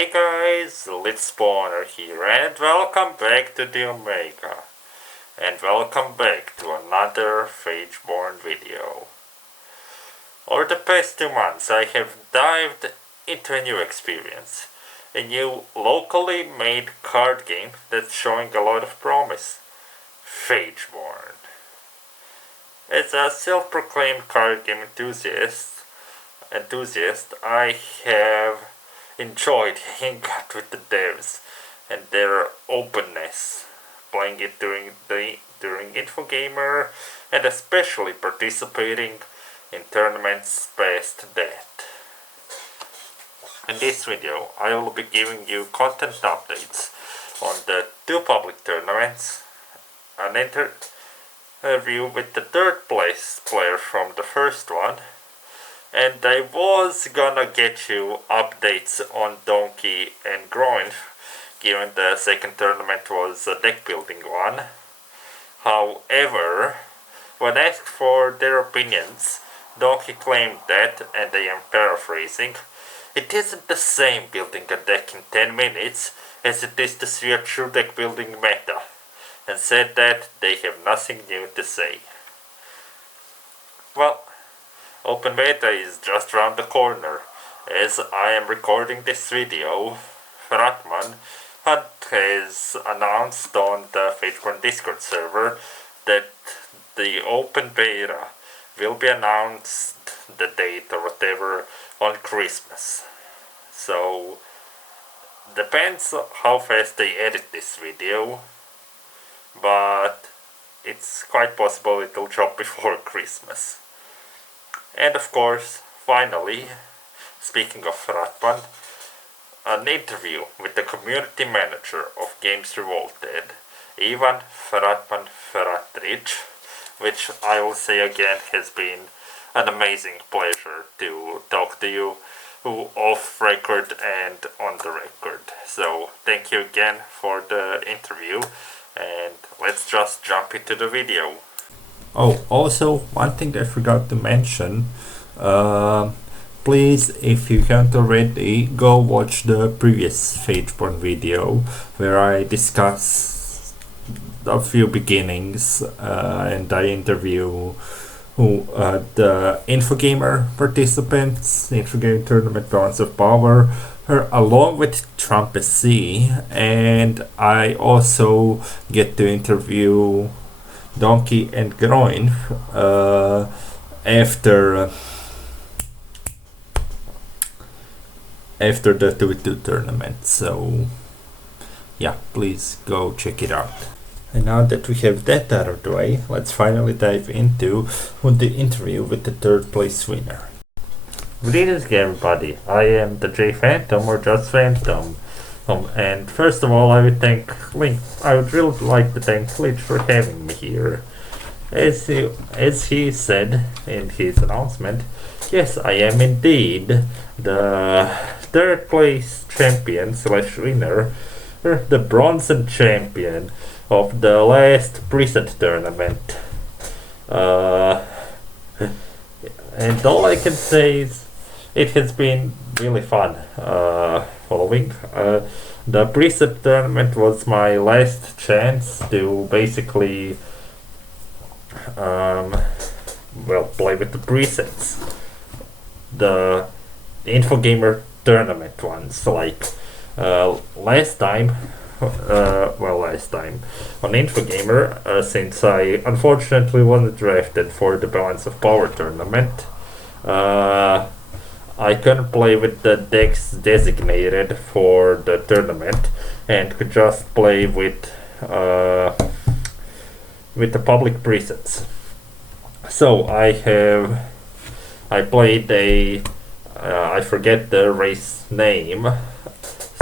Hey guys, Let's Spawner here, and welcome back to the Omega. And welcome back to another Phageborn video. Over the past 2 months I have dived into a new experience. A new locally made card game that's showing a lot of promise. Phageborn. As a self-proclaimed card game enthusiast, I have enjoyed hanging out with the devs and their openness, playing it during Infogamer, and especially participating in tournaments past that. In this video, I will be giving you content updates on the 2 public tournaments, an interview with the 3rd place player from the first one, and I was gonna get you updates on Donkey and Groin, given the 2nd tournament was a deck building one. However, when asked for their opinions, Donkey claimed that, and I am paraphrasing, it isn't the same building a deck in 10 minutes as it is to see a true deck building meta, and said that they have nothing new to say. Well, Open Beta is just around the corner. As I am recording this video, Fratman has announced on the Phageborn Discord server that the Open Beta will be announced, the date or whatever, on Christmas. So, depends how fast they edit this video, but it's quite possible it'll drop before Christmas. And of course, finally, speaking of Fratman, an interview with the community manager of Games Revolted, Ivan Fratman Fratrich, which I will say again has been an amazing pleasure to talk to you off record and on the record. So thank you again for the interview, and let's just jump into the video. Oh, also, one thing I forgot to mention, please, if you haven't already, go watch the previous Phageborn video, where I discuss a few beginnings, and I interview the Infogamer participants, Infogamer Tournament Balance of Power, along with Trump SC, and I also get to interview Donkey and Groin after the 2-2 tournament. So yeah, please go check it out. And now that we have that out of the way, let's finally dive into the interview with the 3rd place winner. Greetings everybody, I am the J Phantom, or just Phantom. And first of all, I would really like to thank Glitch for having me here. As he said in his announcement, yes, I am indeed the 3rd place champion / winner, the bronze champion of the last preset tournament. And all I can say is it has been really fun following. The preset tournament was my last chance to basically play with the presets. The Infogamer tournament ones, like last time on Infogamer, since I unfortunately wasn't drafted for the Balance of Power tournament, I couldn't play with the decks designated for the tournament and could just play with the public presets. So I played I forget the race name.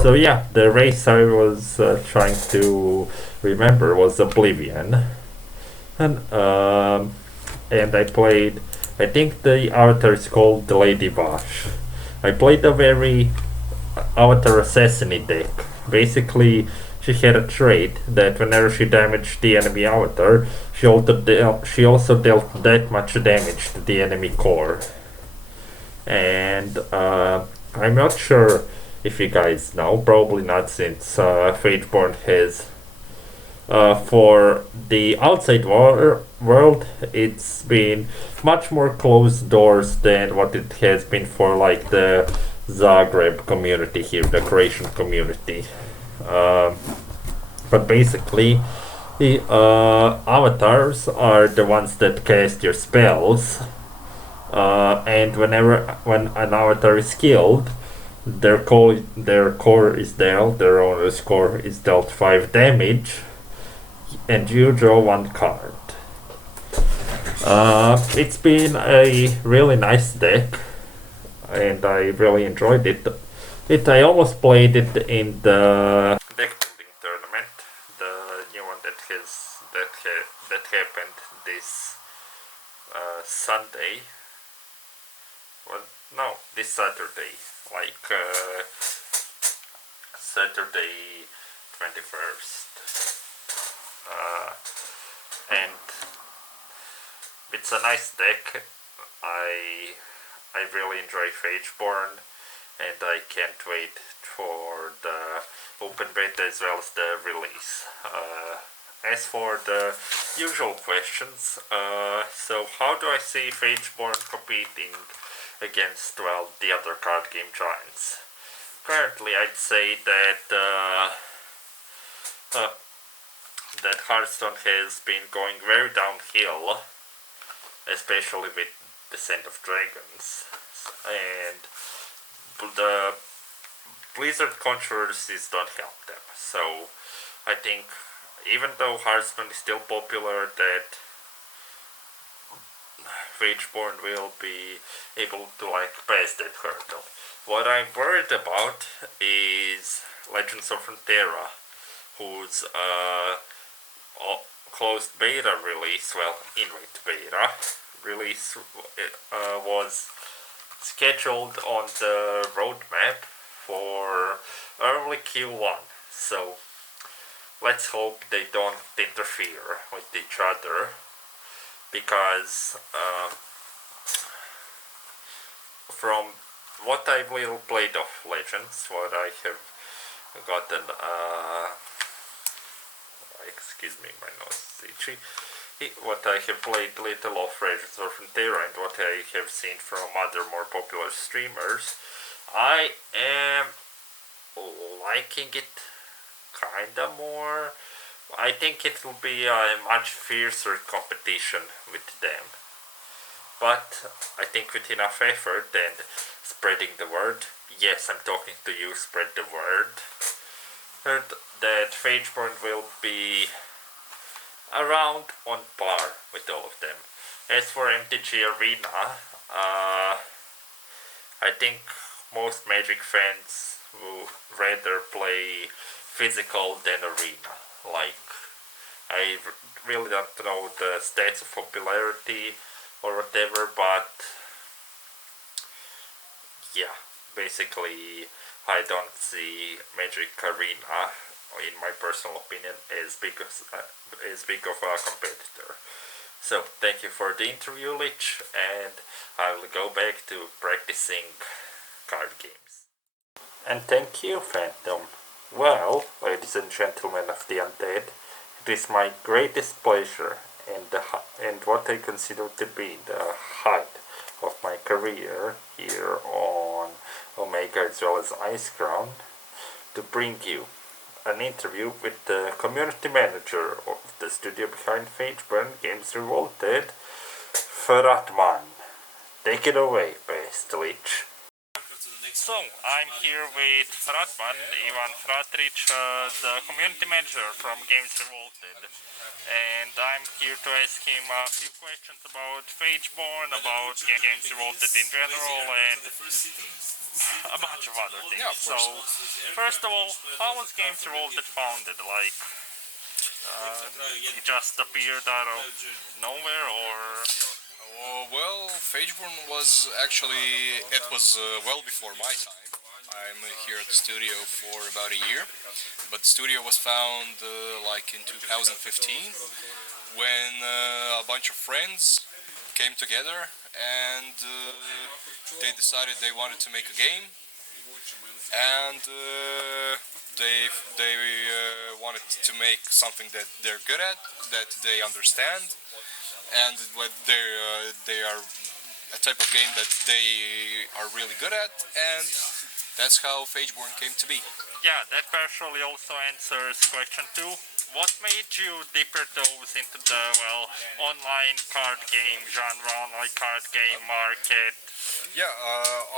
So yeah, the race I was trying to remember was Oblivion, and I played, I think the avatar is called the Lady Vash. I played a very avatar assassin deck. Basically, she had a trait that whenever she damaged the enemy avatar, she also dealt that much damage to the enemy core. And I'm not sure if you guys know, probably not, since Phageborn has for the outside world, it's been much more closed doors than what it has been for like the Zagreb community here, the Croatian community. Um, but basically, the avatars are the ones that cast your spells, and when an avatar is killed, their core is dealt, their owner's core is dealt 5 damage, and you draw 1 card. It's been a really nice deck, and I really enjoyed it. I almost played it in the deck building tournament, the new one that happened this Sunday. Well, no, this Saturday, like Saturday 21st. And it's a nice deck. I really enjoy Phageborn, and I can't wait for the open beta as well as the release. As for the usual questions, so how do I see Phageborn competing against, well, the other card game giants? Currently, I'd say that that Hearthstone has been going very downhill, especially with Descent of Dragons, and the Blizzard controversies don't help them. So I think even though Hearthstone is still popular, that Phageborn will be able to like pass that hurdle. What I'm worried about is Legends of Runeterra, whose closed beta release, well, invite beta release, was scheduled on the roadmap for early Q1. So let's hope they don't interfere with each other, because from what I will played of Legends, what I have gotten, excuse me, my nose is itchy. What I have played little of Legends of Runeterra and what I have seen from other more popular streamers, I am liking it kinda more. I think it will be a much fiercer competition with them. But I think with enough effort and spreading the word, yes, I'm talking to you, spread the word, that Phageborn will be around on par with all of them. As for MTG Arena, I think most Magic fans would rather play physical than Arena. Like, I really don't know the stats of popularity or whatever, but yeah, basically I don't see Magic Arena, in my personal opinion, as big of a competitor. So thank you for the interview, Lich, and I will go back to practicing card games. And thank you, Phantom. Well, ladies and gentlemen of the Undead, it is my greatest pleasure and what I consider to be the height of my career here on Omega as well as Ice Crown to bring you an interview with the community manager of the studio behind Phageborn, Games Revolted, Fratman. Take it away, Best Lich. So, I'm here with Fratman, Ivan Fratric, the community manager from Games Revolted. And I'm here to ask him a few questions about Phageborn, about Games Revolted in general, and a bunch of other things. Yeah, so, first of all, how was Games Revolted founded? Like, it just appeared out of nowhere, or... Well, Phageborn was actually, it was well before my time. I'm here at the studio for about a year, but the studio was found like in 2015 when a bunch of friends came together and they decided they wanted to make a game. and they wanted to make something that they're good at, that they understand, and what they are a type of game that they are really good at, and that's how Phageborn came to be. Yeah, that partially also answers question 2. What made you dip your toes into the, well, online card game genre, online card game market? Yeah,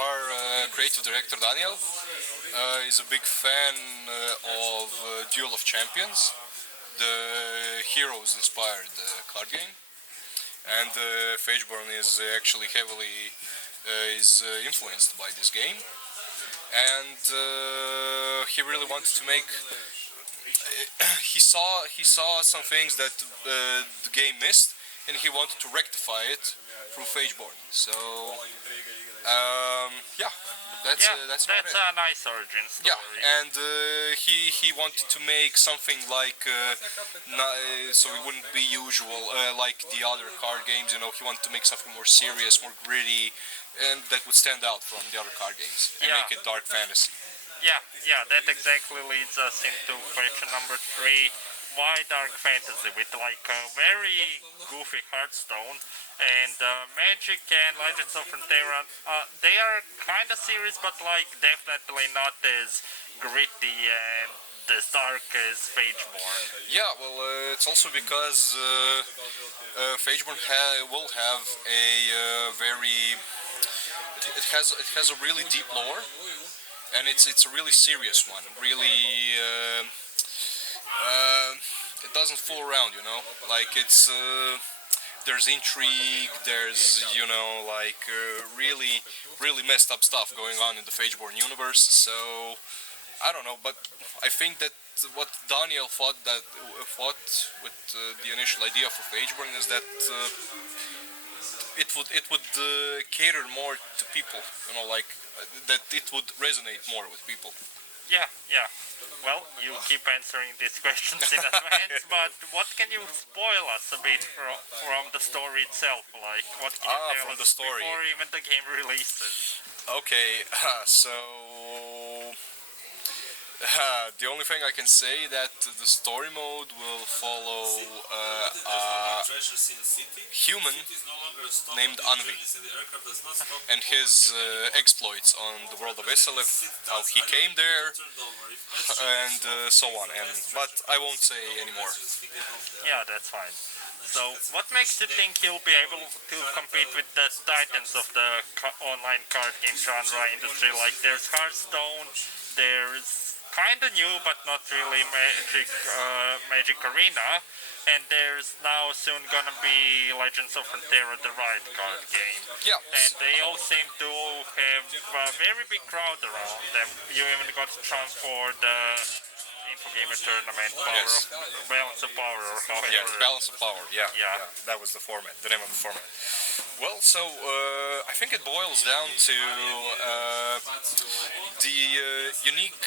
our creative director Daniel is a big fan of Duel of Champions, the Heroes-inspired card game, and Phageborn is actually heavily influenced by this game, and he really wanted to make. He saw some things that the game missed, and he wanted to rectify it through Phageborn. So yeah, that's a nice origin story. Yeah, and he wanted to make something like so it wouldn't be usual like the other card games. You know, he wanted to make something more serious, more gritty, and that would stand out from the other card games and make it dark fantasy. Yeah, that exactly leads us into question number 3. Why dark fantasy with like a very goofy Hearthstone and Magic and Legends of Frontera? They are kind of serious, but like definitely not as gritty and as dark as Phageborn. Yeah, well, it's also because Phageborn will have a very it has a really deep lore. And it's a really serious one. Really, it doesn't fool around, you know. Like it's there's intrigue. There's like really messed up stuff going on in the Phageborn universe. So I don't know, but I think that what Daniel thought with the initial idea for Phageborn is that. It would cater more to people, like that it would resonate more with people. Yeah. Well, you keep answering these questions in advance, but what can you spoil us a bit from the story itself? Like, what can you tell us before even the game releases? Okay, so the only thing I can say that the story mode will follow a human named Anvi and his exploits on the world of Isalith, how he came there, and so on. But I won't say anymore. Yeah, that's fine. So, what makes you think he'll be able to compete with the titans of the online card game genre industry? Like, there's Hearthstone, there's kind of new but not really Magic Arena, and there's now soon gonna be Legends of Frontera, the Riot card game. Yeah. And they all seem to have a very big crowd around them. You even got to transfer the Infogamer tournament, Balance of Power, or however. Yeah, Balance of Power, yeah. That was the format, the name of the format. Well, so I think it boils down to the unique,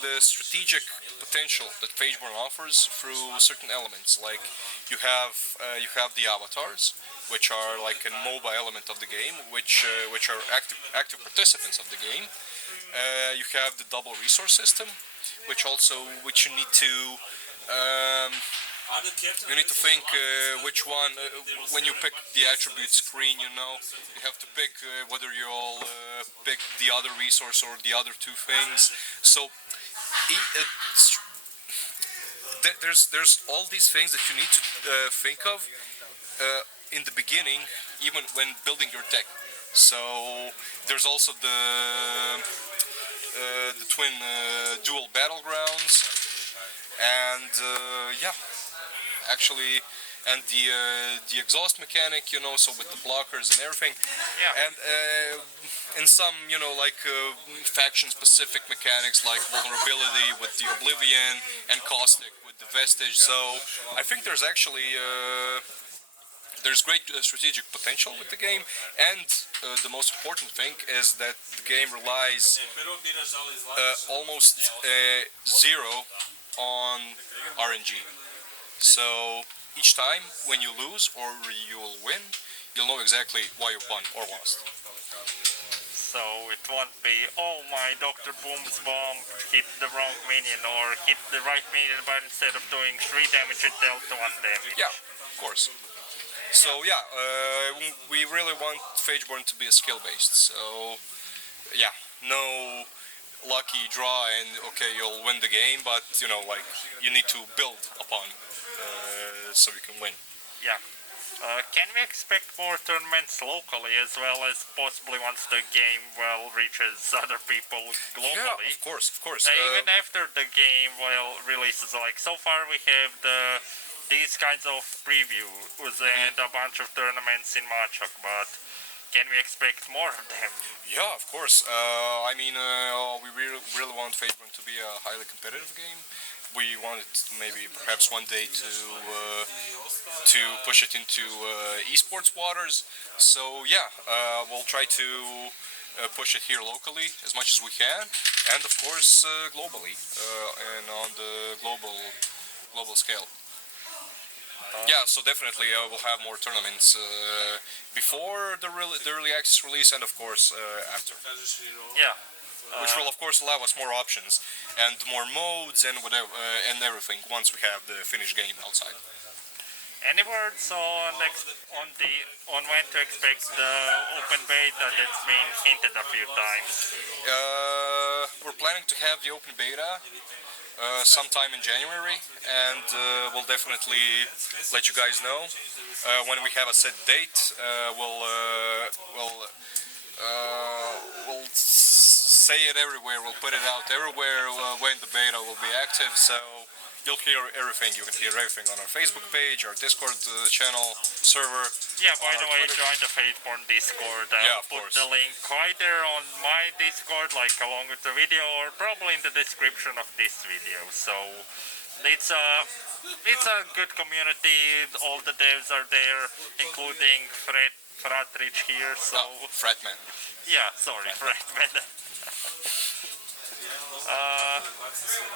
the strategic potential that Phageborn offers through certain elements. Like you have the avatars, which are like a mobile element of the game, which are active participants of the game. You have the double resource system, which you need to. You need to think which one, when you pick the attribute screen, you have to pick whether you'll pick the other resource or the other two things. So there's all these things that you need to think of in the beginning, even when building your deck. So there's also the twin dual battlegrounds, and actually, and the exhaust mechanic, so with the blockers and everything, and some, like faction-specific mechanics like vulnerability with the Oblivion and Caustic with the Vestige. So I think there's actually there's great strategic potential with the game, and the most important thing is that the game relies almost zero on RNG. So each time when you lose or you'll win, you'll know exactly why you won or lost. so it won't be, oh my Dr. Boom's bomb hit the wrong minion or hit the right minion, but instead of doing 3 damage it dealt 1 damage. Yeah, of course. So yeah, we really want Phageborn to be a skill based. So yeah, no lucky draw and okay you'll win the game, but you know like you need to build upon so you can win. Yeah. Can we expect more tournaments locally as well as possibly once the game reaches other people globally? Yeah, of course. Even after the game releases, like so far we have these kinds of previews and a bunch of tournaments in Machak, but can we expect more of them? Yeah, of course. I mean, we really want Phageborn to be a highly competitive game. We want it maybe perhaps one day to push it into esports waters. So yeah, we'll try to push it here locally as much as we can, and of course globally and on the global scale. Yeah, so definitely we'll have more tournaments before the early access release, and of course after. Yeah. Which will of course allow us more options and more modes and whatever and everything once we have the finished game outside. Any words on when to expect the open beta that's been hinted a few times? We're planning to have the open beta sometime in January, and we'll definitely let you guys know when we have a set date. We'll say it everywhere. We'll put it out everywhere when the beta will be active. So you'll hear everything. You can hear everything on our Facebook page, our Discord channel, server. Yeah, by the way, join the Phageborn Discord. Yeah, of put course. the link either on my Discord, like along with the video, or probably in the description of this video. So it's a good community. All the devs are there, including Fratrich here. So Fratman. Yeah, sorry, Fratman.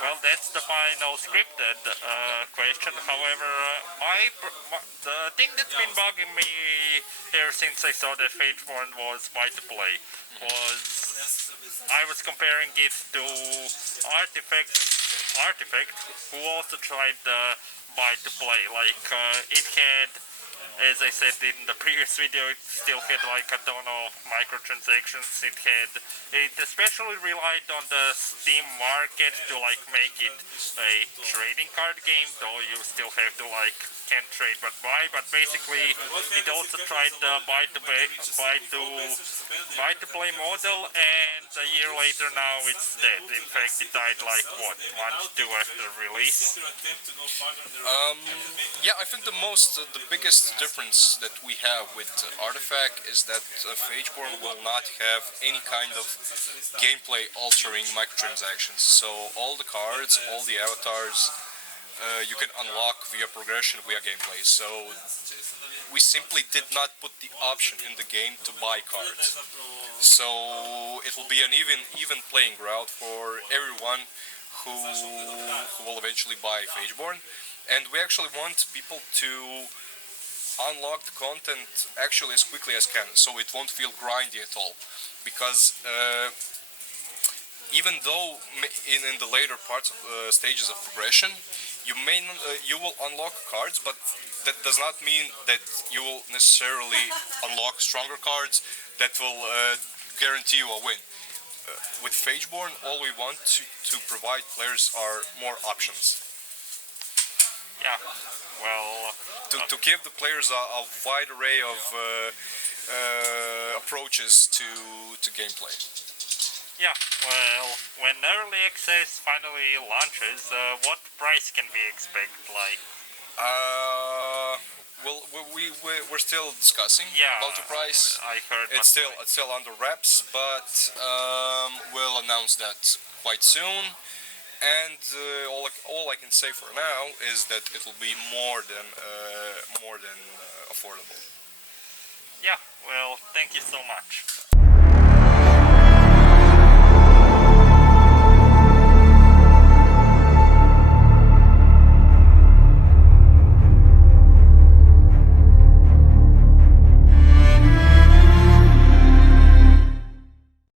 Well, that's the final scripted question. However, the thing that's been bugging me here since I saw that Phageborn was buy to play was I was comparing it to Artifact, who also tried the buy to play. Like it had, as I said in the previous video, it still had like a ton of microtransactions. It especially relied on the Steam market to like make it a trading card game, though you still have to like can't trade but buy. But basically, it also tried the buy to play model, and a year later now it's dead. In fact, it died like what, 1-2 after release. Yeah, I think the biggest difference that we have with Artifact is that Phageborn will not have any kind of gameplay altering microtransactions. So all the cards, all the avatars, you can unlock via progression, via gameplay. So we simply did not put the option in the game to buy cards. So it will be an even playing ground for everyone who will eventually buy Phageborn. And we actually want people to unlock the content actually as quickly as can, so it won't feel grindy at all. Because even though in the later parts of stages of progression, you will unlock cards, but that does not mean that you will necessarily unlock stronger cards that will guarantee you a win. With Phageborn, all we want to provide players are more options. Yeah, well... To give the players a wide array of approaches to gameplay. Yeah, well, when early access finally launches, what price can we expect, like? Well, we're still discussing about the price. I heard it's still under wraps, but we'll announce that quite soon. And all I can say for now is that it will be more than affordable. Yeah, well, thank you so much.